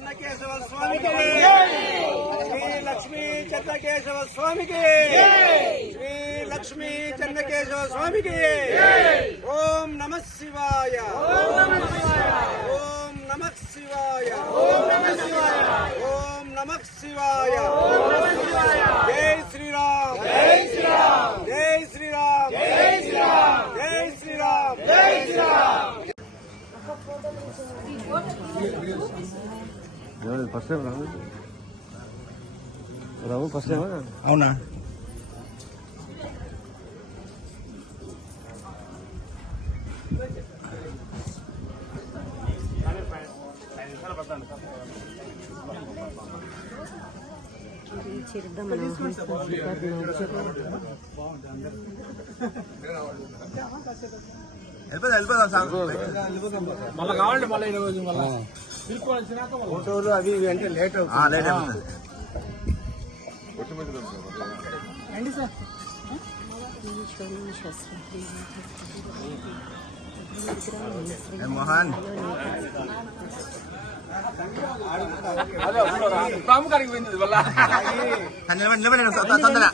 చెన్నకేశవ స్వామికి శ్రీ లక్ష్మీ చెన్నకేశవ స్వామికి శ్రీ లక్ష్మీ చెన్నకేశవ స్వామికి ఓం నమః శివాయ ఓం నమః శివాయ ఓం నమః శివాయ జై శ్రీరామ్ జై శ్రీరామ్ జై శ్రీరామ్ జై శ్రీరామ్ జై శ్రీరామ్ జై శ్రీరామ్. ఫస్ట్ టైం రావు ఫస్ట్ టైం అవునా మళ్ళీ కావాలండి మళ్ళీ ఫోటోలు అవి ఇవి అంటే లేట్ అవుతుంది. మోహన్ ప్రాముఖానికి పోయింది వల్ల నిలబడి తొందర